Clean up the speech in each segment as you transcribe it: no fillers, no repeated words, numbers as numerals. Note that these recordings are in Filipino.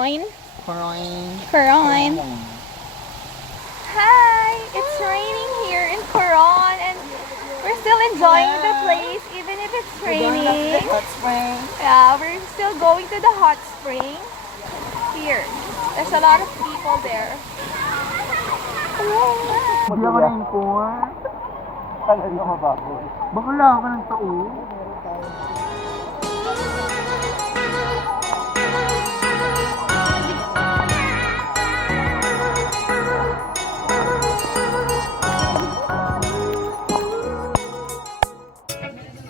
Coron. Coron. Coron. Hi! It's raining here in Coron and we're still enjoying the place even if it's raining. Hot spring. Yeah, we're still going to the hot spring. Here. There's a lot of people there. Hindi ako na-inform. Talaga ako bago. Bakla ka ng tao.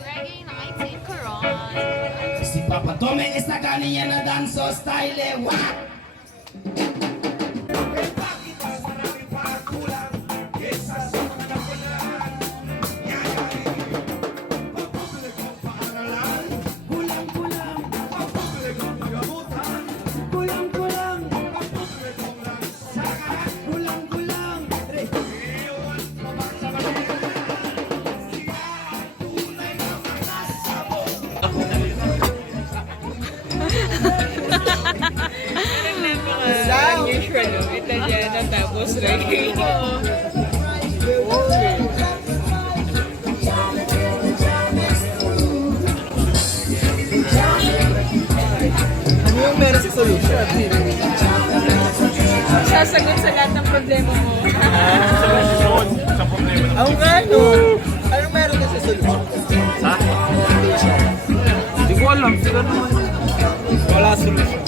Reggae nights in Coron. Si Papa tome esta canilla na danzo style what? Usual, Italiano tapos reggae. Ano yung meron sa solution? Sasagot sa lahat ng problema mo. Sa problema ng Ang ano? Anong meron na sa solution? sa? Hindi ko alam. Sila naman. Wala solution.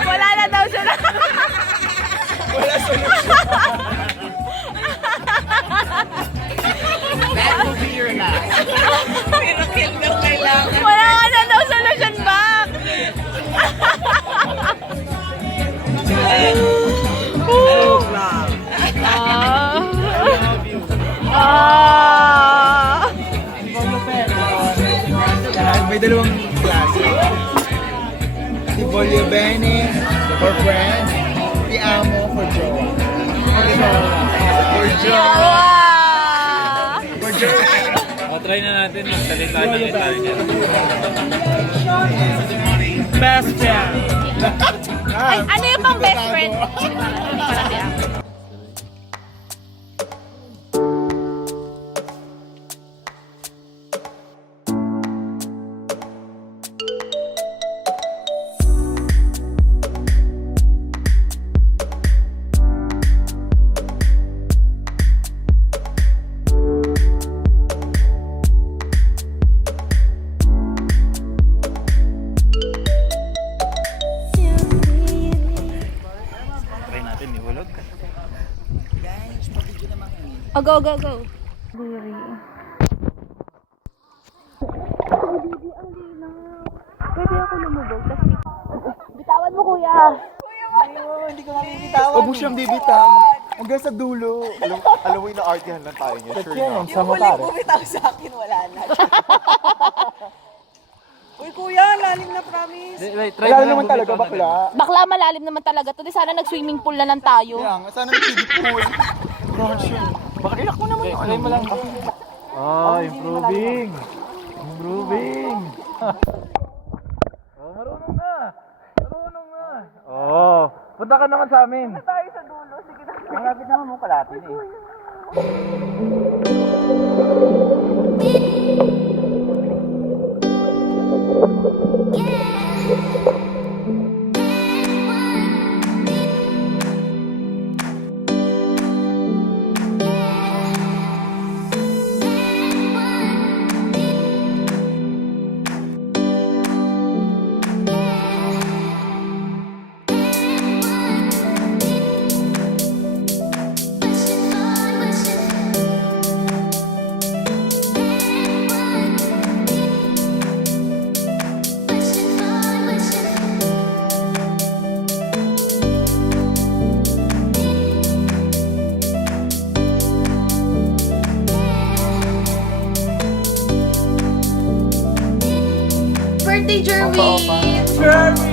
Wala na daw sila. Wala solution. That will be your last. Pero kill daw kailangan. Wala ka na daw solution back. May dalawang klase. Si Bolio Bene for friends. Si Amo for jowa. For jowa. For jowa. O, try na natin. Magsalita ng Italian. Best friend. Ay, ano yung pang best friend? Try natin. Iwalog. Oh, go, go, go. Pwede ako lumubog. Bitawan mo, kuya. Hindi ko nabibitawan. Ubus siyang bibitaw. Hanggang sa dulo. Alam mo yung na-artihan lang tayo niya, sure na. Sa mukha rin. Bumitaw sa akin, wala na. Uy kuya, lalim na promise. Wala naman talaga bakla. Bakla malalim naman talaga to. Di sana nag-swimming pool na lang tayo. Kaya nga, sana nag-TV pool. Bronze yun. Baka ilak mo naman yung ano mo lang. Improving. Improving. Marunong na. Marunong na. Oo. Punta ka naman sa amin. Tayo sa dulo, sige na. Malapit naman mong kalatin eh. Birthday, Jerwin! Jeremy!